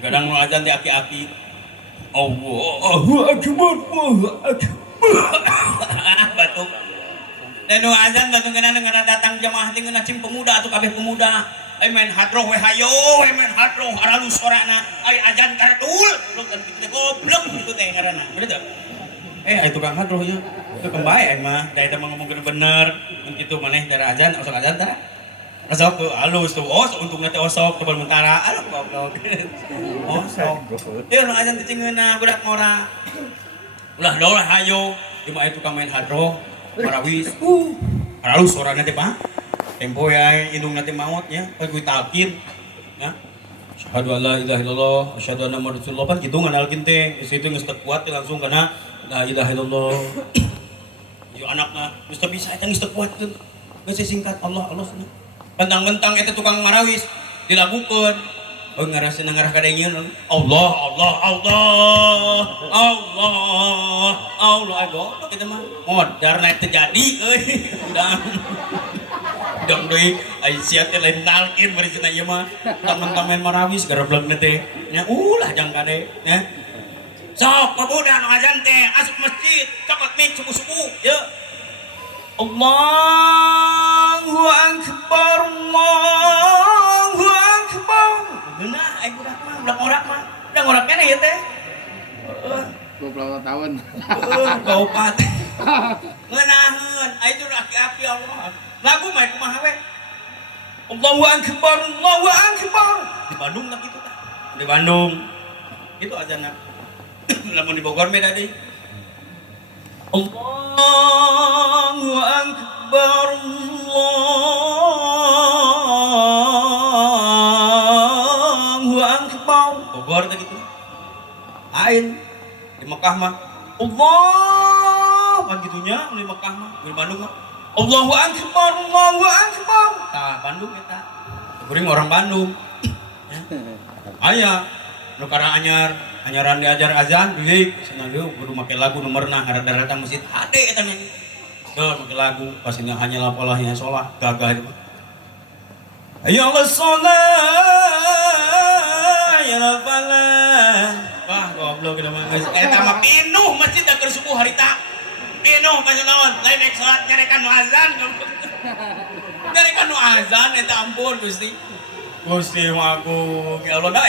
Kadang nu azan teh aki-aki. Allahu akbar, Allahu akbar. Batuk. Dan nu azan batuk ngana datang jamaah teh ngana cing pemuda atuh kabeh pemuda. Main hadroh we hayo, main hadroh aralu sorana. Ai azan karadul, lu kan kitu teh goblok kitu teh ngaranna. Bener teu? Ai tukang hadroh nya. Itu kembae mah, da eta mah ngomongkeun bener. Mun kitu maneh cara azan, osok azan tah. Osok tuh halus tuh, untungnya teh osok tebal mentara, aduh goblok. Osok. Ieu nu azan teh cengeuna budak ngora. Ulah daulah hayo, di mah tukang main hadroh, marawis. Halus suarana teh Pak. Tempo ya indung nanti maut ya, gue talkin, ya. Asyhadu an la ilaha illallah, asyhadu anna muhammadar rasulullah pan kitu nganalkeun teh, geus kitu geus teu kuat teh langsung kana la ilaha illallah. Yo anakna geus teu bisa eta geus teu kuat teh. Geus singkat Allah Allah. Bentang-bentang eta tukang marawis dilagukeun. Oh ngarasana ngarah kadengeun Allah Allah Allah Allah Allah Allah kita mah modarna terjadi euy. Dong deui ai sia teh lain talkin bari cenah ieu mah tamen-tamen marawis gareblogna teh nya ulah jang kade nya sok pemuda nu azan teh asup masjid cokot mik subuh-subuh ye Allahu akbar Allahu akbar geunah ai budak mah budak ngora keneh ieu teh 20 tahun. Kaupat ngeunaheun ai itu aki-aki Allah lagu mah kumaha we Allahu akbar Allahu akbar di Bandung tak gitu tah di Bandung itu azanna lamun di Bogor beda deui Allahu akbar Allahu akbar Bogor teh gitu lain di Mekah mah Allah kan gitunya di Mekah mah di Bandung mah Allahu akbar Allahu akbar tah Bandung eta kuring orang Bandung ya aya nu kara anyaran diajar azan deui cenah yeuh kudu make lagu nomerna harada-harada masjid ade eta nya teu make lagu pasina hanya lapalahnya sholat gagah itu ayo Allah sholat ya lapalah wah goblok kita mah eta mah pinuh masjid da keur subuh harita pinuh pasal naon lain ek salat nyarekan nu azan nyarekan nu azan eta ampun Gusti mah aku ya Allah